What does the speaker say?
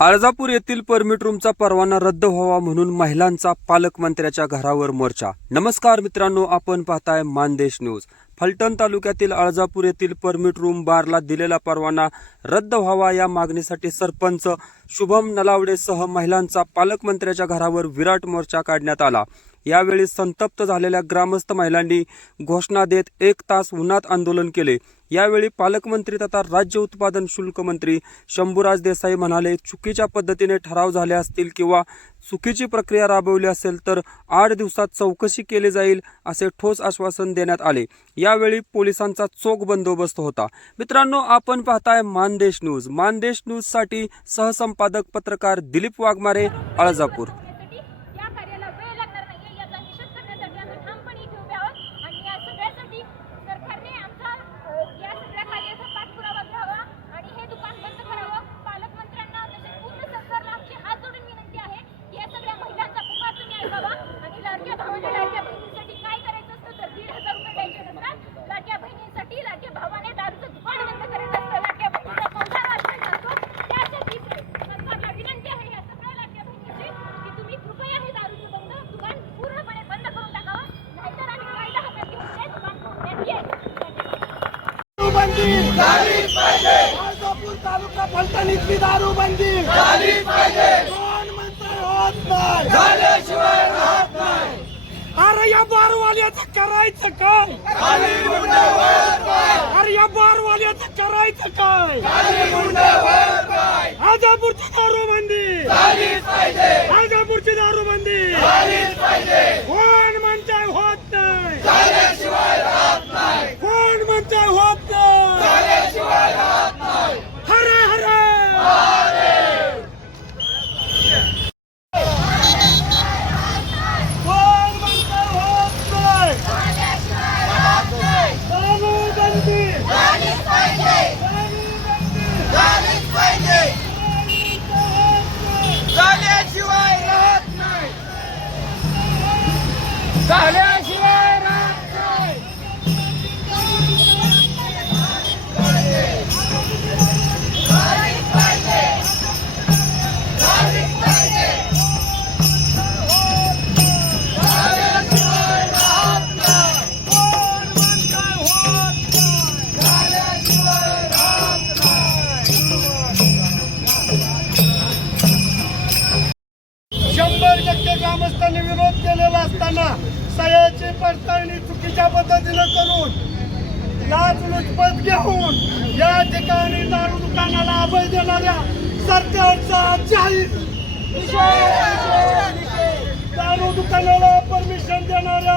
आळजापूर येथील परमिट रूमचा परवाना रद्द व्हावा म्हणून महिलांचा पालकमंत्र्याच्या घरावर मोर्चा. नमस्कार मित्रांनो आपण पाहताय मानदेश न्यूज. फलटण तालुक्यातील आळजापूर येथील परमिट रूम बारला दिलेला परवाना रद्द व्हावा या मागणीसाठी सरपंच शुभम नलावडेसह महिलांचा पालकमंत्र्याच्या घरावर विराट मोर्चा काढण्यात आला. यावेळी संतप्त झालेल्या ग्रामस्थ महिलांनी घोषणा देत एक तास उन्हात आंदोलन केले. यावेळी पालकमंत्री तथा राज्य उत्पादन शुल्क मंत्री शंभूराज देसाई म्हणाले चुकीच्या पद्धतीने ठराव झाले असतील किंवा चुकीची प्रक्रिया राबवली असेल तर आठ दिवसात चौकशी केली जाईल असे ठोस आश्वासन देण्यात आले. यावेळी पोलिसांचा चोख बंदोबस्त होता. मित्रांनो आपण पाहताय मानदेश न्यूज. मानदेश न्यूजसाठी सहसंपादक पत्रकार दिलीप वाघमारे अळजापूर. बंदी. झालीच पाहिजे अर्धापूर तालुका फलटणीतली दारूबंदी झालीच पाहिजे कोण म्हणताय होत नाही. झाल्याशिवाय राहत नाही अरे या बारवाल्याचं करायचं काय? अरे या बारवाल्याचं करायचं काय? आजापूरची दारू बंदी. आजापूरची दारू बंदी. कोण म्हणताय होत दारूबंदी शंभर टक्के ग्रामस्थांनी विरोध केलेला असताना सह्याची पडताळणी चुकीच्या पद्धतीनं करून लाचलुचपत घेऊन या ठिकाणी दारू दुकानाला अभय देणाऱ्या सरकारचा जाहीर दारू दुकानाला परमिशन देणाऱ्या